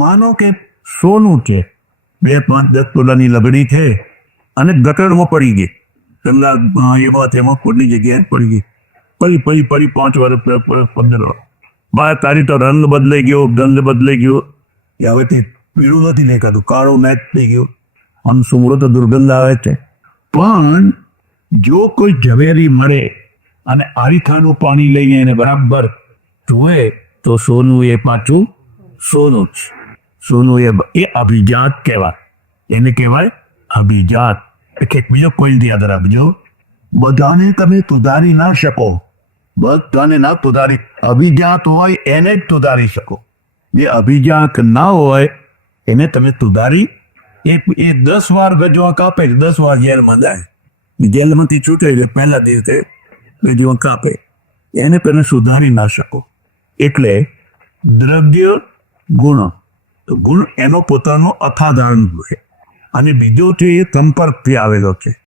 માનો કે સોનું છે, 2, 5, 10 તોલાની લગડી છે અને ગટરમાં પડી ગઈ, ગંગા એમાં તેમાં ખોટની જગ્યાએ પડી ગઈ, પડી 5 વર્ષ 15 વર્ષ બાદ તારી તો રંગ બદલાઈ ગયો, ગંધ બદલાઈ ગયો, એ હવે તે પીળું નથી દેખાતું, કાળું મેચ થઈ ગયું, આમ સુમરો તો દુર્ગંધ આવે છે. પણ જો કોઈ ઝવેરી મળે અને આરીખાનું પાણી લઈને એને બરાબર ધોવે તો સોનું એ પાછું સોનું જ. સોનું એ અભિજાત કહેવાય, એને કહેવાય અભિજાત. એટલે બીજો કોઈ યાદ રાખજો, બધાને તમે સુધારી ના શકો, બધાને ના સુધારી, અભિજાત હોય એને જ સુધારી શકો. જે અભિજાત ના હોય એને તમે સુધારી, એ 10 વાર ગજવા કાપે, 10 વાર જેલમાં જાય, જેલમાંથી છૂટે એટલે પહેલા દિવસે ગજવા કાપે, એને પહેલા સુધારી ના શકો. એટલે દ્રવ્ય ગુણ, ગુણ એનો પોતાનો અસાધારણ છે, અને બીજો છે એ સંપર્કથી આવેલો છે.